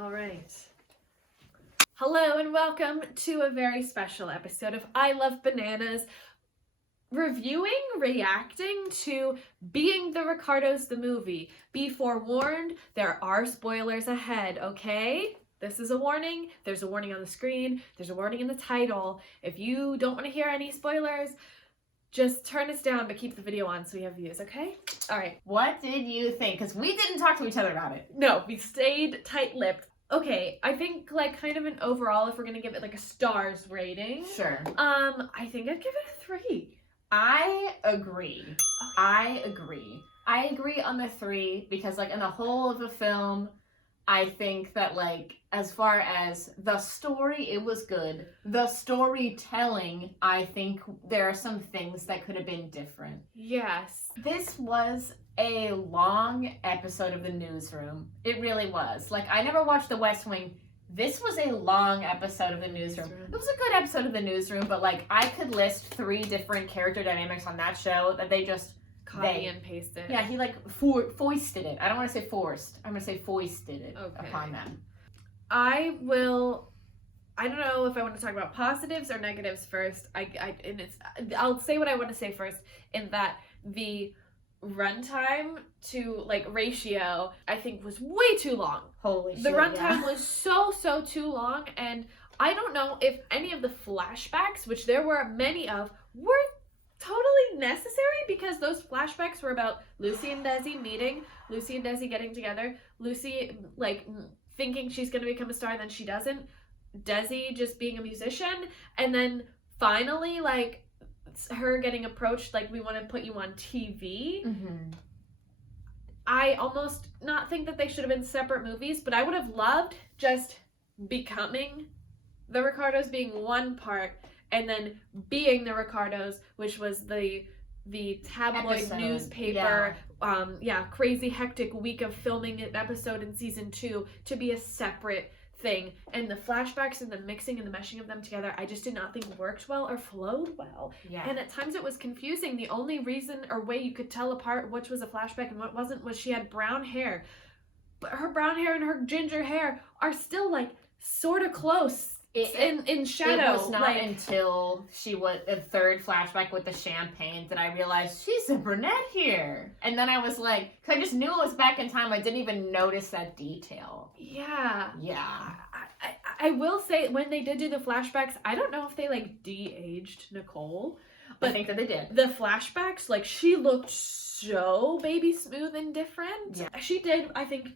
All right. Hello and welcome to a very special episode of I Love Bananas, reviewing, reacting to Being the Ricardos the movie. Be forewarned, there are spoilers ahead, okay? This is a warning. There's a warning on the screen. There's a warning in the title. If you don't want to hear any spoilers, just turn us down but keep the video on so we have views, okay? All right. What did you think? Because we didn't talk to each other about it. No, we stayed tight-lipped. Okay, I think like kind of an overall, if we're gonna give it like a stars rating. Sure. I think I'd give it a 3. I agree. Okay. I agree on the 3 because like in the whole of the film, I think that like as far as the story, it was good. The storytelling, I think there are some things that could have been different. Yes. This was a long episode of The Newsroom. It really was. Like, I never watched The West Wing. This was a long episode of The Newsroom. It was a good episode of The Newsroom, but like, I could list 3 different character dynamics on that show that they just Copy and pasted. Yeah, he like foisted it. I don't want to say forced. I'm going to say foisted it upon them. I don't know if I want to talk about positives or negatives first. I'll say what I want to say first, in that the runtime to like ratio I think was way too long. Holy shit. The runtime was so too long, and I don't know if any of the flashbacks, which there were many of, were totally necessary, because those flashbacks were about Lucy and Desi meeting, Lucy and Desi getting together, Lucy like thinking she's gonna become a star and then she doesn't, Desi just being a musician, and then finally like her getting approached like, we want to put you on TV. Mm-hmm. I almost not think that they should have been separate movies, but I would have loved just becoming the Ricardos, being one part, and then Being the Ricardos, which was the tabloid episode. Newspaper, crazy hectic week of filming an episode in season 2, to be a separate thing. And the flashbacks and the mixing and the meshing of them together, I just did not think worked well or flowed well. Yeah. And at times it was confusing. The only reason or way you could tell apart which was a flashback and what wasn't was she had brown hair. But her brown hair and her ginger hair are still like sort of close. In shadow. It was not until she was the third flashback with the champagne that I realized she's a brunette here. And then I was like, cause I just knew it was back in time. I didn't even notice that detail. Yeah. Yeah. I will say, when they did do the flashbacks, I don't know if they like de-aged Nicole, but I think that they did. The flashbacks, like, she looked so baby smooth and different. Yeah. She I think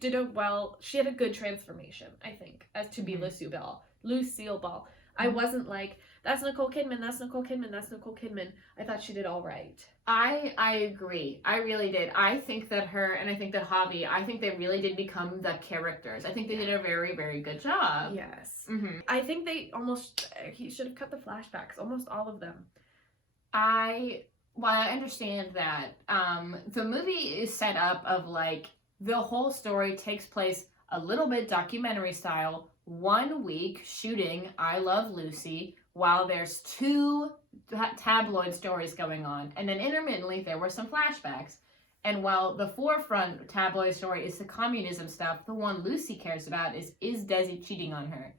she had a good transformation, I think, as to be Lucille Ball. I wasn't like, that's Nicole Kidman, that's Nicole Kidman, that's Nicole Kidman. I thought she did all right. I agree. I really did. I think that her, and I think that Javi, I think they really did become the characters. I think they did a very, very good job. Yes. Mm-hmm. I think he should have cut the flashbacks, almost all of them. While I understand that, the movie is set up of like, the whole story takes place a little bit documentary style, 1 week shooting I Love Lucy, while there's 2 tabloid stories going on. And then intermittently there were some flashbacks. And while the forefront tabloid story is the communism stuff, the one Lucy cares about is Desi cheating on her?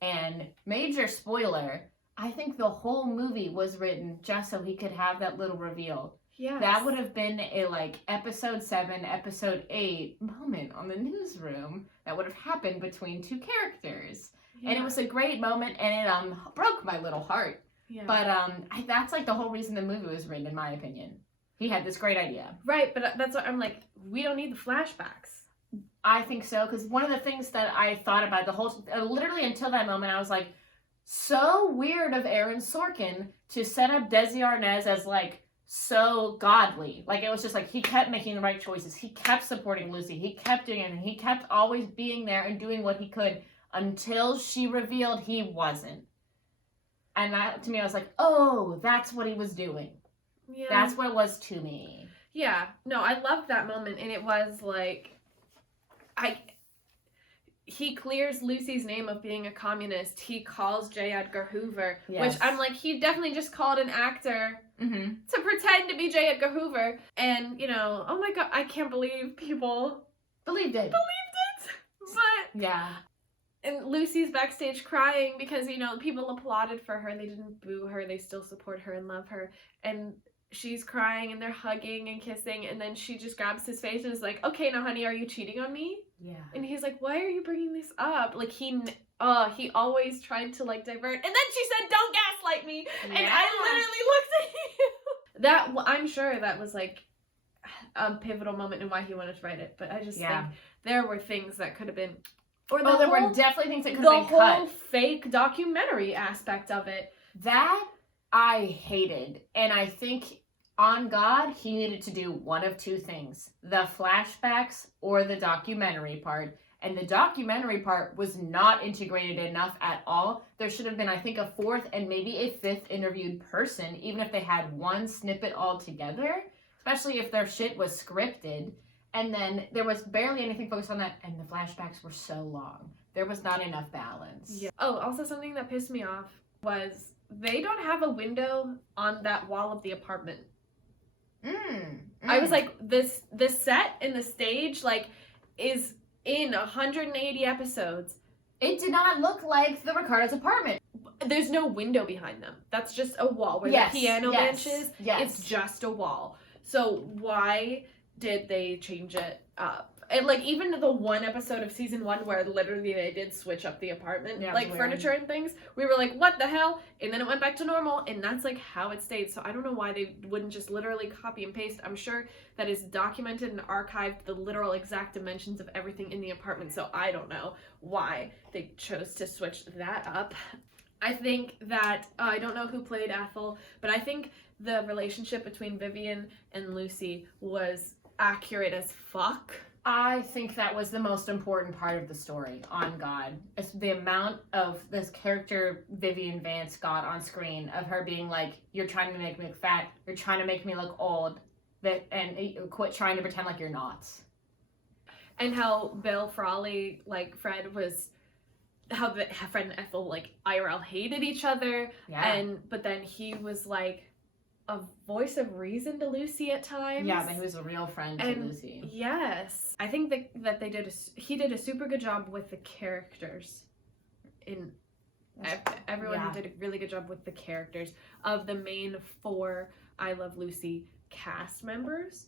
And major spoiler, I think the whole movie was written just so he could have that little reveal. Yeah. That would have been a like episode 7, episode 8 moment on The Newsroom that would have happened between 2 characters. Yeah. And it was a great moment, and it broke my little heart. Yeah. But that's like the whole reason the movie was written, in my opinion. He had this great idea. Right, but that's what I'm like, we don't need the flashbacks. I think so, because one of the things that I thought about the whole, literally until that moment, I was like, so weird of Aaron Sorkin to set up Desi Arnaz as like so godly. Like, it was just like, he kept making the right choices. He kept supporting Lucy. He kept doing it. And he kept always being there and doing what he could until she revealed he wasn't. And that, to me, I was like, oh, that's what he was doing. Yeah. That's what it was to me. Yeah. No, I loved that moment. And it was like, he clears Lucy's name of being a communist. He calls J. Edgar Hoover, which I'm like, he definitely just called an actor to pretend to be J. Edgar Hoover. And, you know, oh my God, I can't believe people believed it. But Yeah. And Lucy's backstage crying because, you know, people applauded for her. They didn't boo her. They still support her and love her. And she's crying and they're hugging and kissing. And then she just grabs his face and is like, okay, now, honey, are you cheating on me? Yeah. And he's like, why are you bringing this up? Like, he always tried to, like, divert. And then she said, don't gaslight me. Yeah. And I literally looked at you. I'm sure that was, like, a pivotal moment in why he wanted to write it. But I just think there were things that could have been... Or there were definitely things that could have been cut. The whole fake documentary aspect of it. That I hated. And I think, on God, he needed to do one of two things. The flashbacks or the documentary part. And the documentary part was not integrated enough at all. There should have been, I think, a fourth and maybe a fifth interviewed person, even if they had one snippet all together. Especially if their shit was scripted. And then there was barely anything focused on that, and the flashbacks were so long. There was not enough balance. Yeah. Oh, also something that pissed me off was they don't have a window on that wall of the apartment. I was like, this set and the stage, like, is in 180 episodes. It did not look like the Ricardos' apartment. There's no window behind them. That's just a wall where the piano bench is. It's just a wall. So why did they change it up? And, like, even the one episode of season 1 where literally they did switch up the apartment, like, furniture and things, we were like, what the hell? And then it went back to normal, and that's, like, how it stayed. So I don't know why they wouldn't just literally copy and paste. I'm sure that is documented and archived, the literal exact dimensions of everything in the apartment, so I don't know why they chose to switch that up. I think that, I don't know who played Ethel, but I think the relationship between Vivian and Lucy was accurate as fuck. I think that was the most important part of the story, on God. It's the amount of this character Vivian Vance got on screen, of her being like, you're trying to make me look fat, you're trying to make me look old, and quit trying to pretend like you're not. And how Bill Frawley, like, Fred was... how Fred and Ethel, like, IRL hated each other. Yeah. But then he was, like, a voice of reason to Lucy at times. Yeah, but he was a real friend to Lucy. Yes. I think that he did a super good job with the characters. Everyone did a really good job with the characters of the main 4 I Love Lucy cast members.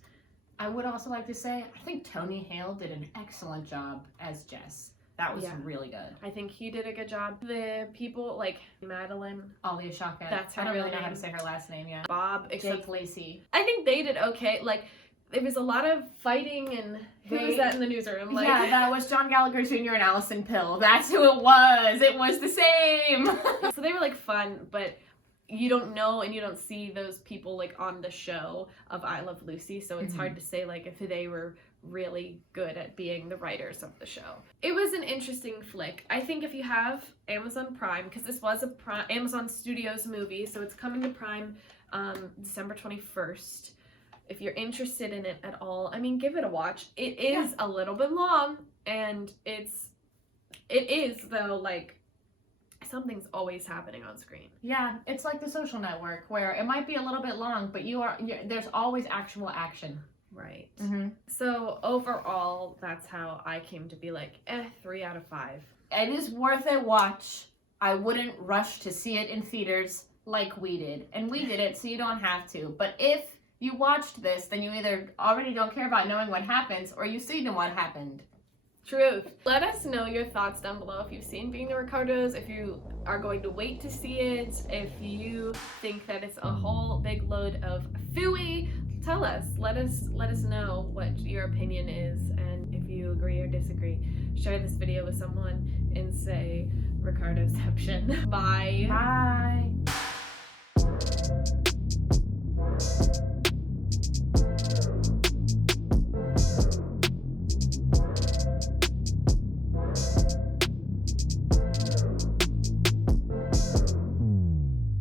I would also like to say, I think Tony Hale did an excellent job as Jess. That was really good. I think he did a good job. The people, like Madeline. Alia Shaka. That's her I don't real really know name. how to say her last name yet. Bob. Jake Lacey. I think they did okay. Like, there was a lot of fighting, and who was that in the newsroom? Like, yeah, that was John Gallagher Jr. and Allison Pill. That's who it was. It was the same. So they were, like, fun, but you don't know and you don't see those people, like, on the show of I Love Lucy, so it's hard to say, like, if they were really good at being the writers of the show. It was an interesting flick. I think if you have Amazon Prime, because this was a Amazon Studios movie, so it's coming to Prime December 21st. If you're interested in it at all, I mean, give it a watch. It is a little bit long, and it is, though, like, something's always happening on screen. Yeah, it's like The Social Network, where it might be a little bit long, but there's always actual action. Right. So overall, that's how I came to be like, 3 out of 5. It is worth a watch. I wouldn't rush to see it in theaters like we did. And we did it, so you don't have to. But if you watched this, then you either already don't care about knowing what happens, or you've seen what happened. Truth. Let us know your thoughts down below if you've seen Being the Ricardos, if you are going to wait to see it, if you think that it's a whole big load of phooey. Tell us. Let us know what your opinion is, and if you agree or disagree. Share this video with someone and say Ricardoception. Bye. Bye.